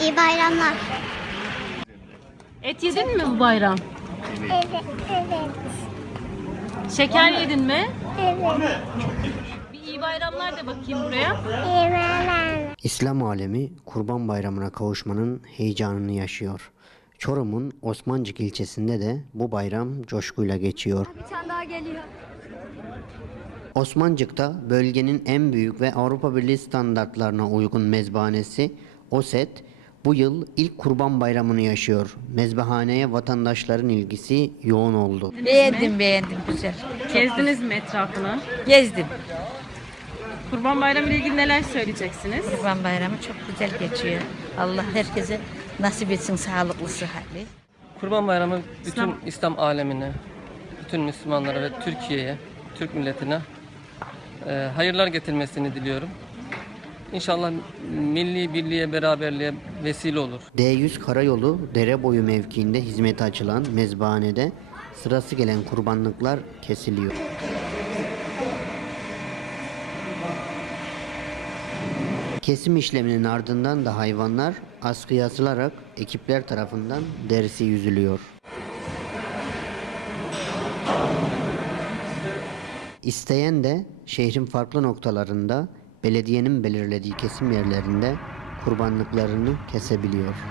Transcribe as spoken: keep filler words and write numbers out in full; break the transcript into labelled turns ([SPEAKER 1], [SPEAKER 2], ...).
[SPEAKER 1] İyi bayramlar.
[SPEAKER 2] Et yedin mi bu bayram?
[SPEAKER 1] Evet, evet,
[SPEAKER 2] Şeker yedin mi?
[SPEAKER 1] evet.
[SPEAKER 2] Bir iyi bayramlar da bakayım buraya.
[SPEAKER 1] İyi bayramlar.
[SPEAKER 3] İslam alemi Kurban Bayramı'na kavuşmanın heyecanını yaşıyor. Çorum'un Osmancık ilçesinde de bu bayram coşkuyla geçiyor.
[SPEAKER 4] Bir tane daha geliyor.
[SPEAKER 3] Osmancık'ta bölgenin en büyük ve Avrupa Birliği standartlarına uygun mezbahanesi OSET bu yıl ilk Kurban Bayramı'nı yaşıyor. Mezbahaneye vatandaşların ilgisi yoğun oldu.
[SPEAKER 5] Beğendim beğendim güzel.
[SPEAKER 2] Gezdiniz mi etrafını?
[SPEAKER 5] Gezdim.
[SPEAKER 2] Kurban Bayramı ile ilgili neler söyleyeceksiniz?
[SPEAKER 5] Kurban Bayramı çok güzel geçiyor. Allah herkese nasip etsin sağlıklı sıhhatli.
[SPEAKER 6] Kurban Bayramı bütün
[SPEAKER 2] İslam-
[SPEAKER 6] İslam, alemine, bütün Müslümanlara ve Türkiye'ye, Türk milletine e, hayırlar getirmesini diliyorum. İnşallah milli birliğe, beraberliğe vesile olur.
[SPEAKER 3] D yüz Karayolu Dereboyu mevkiinde hizmete açılan mezbahanede sırası gelen kurbanlıklar kesiliyor. Kesim işleminin ardından da hayvanlar askıya asılarak ekipler tarafından derisi yüzülüyor. İsteyen de şehrin farklı noktalarında belediyenin belirlediği kesim yerlerinde kurbanlıklarını kesebiliyor.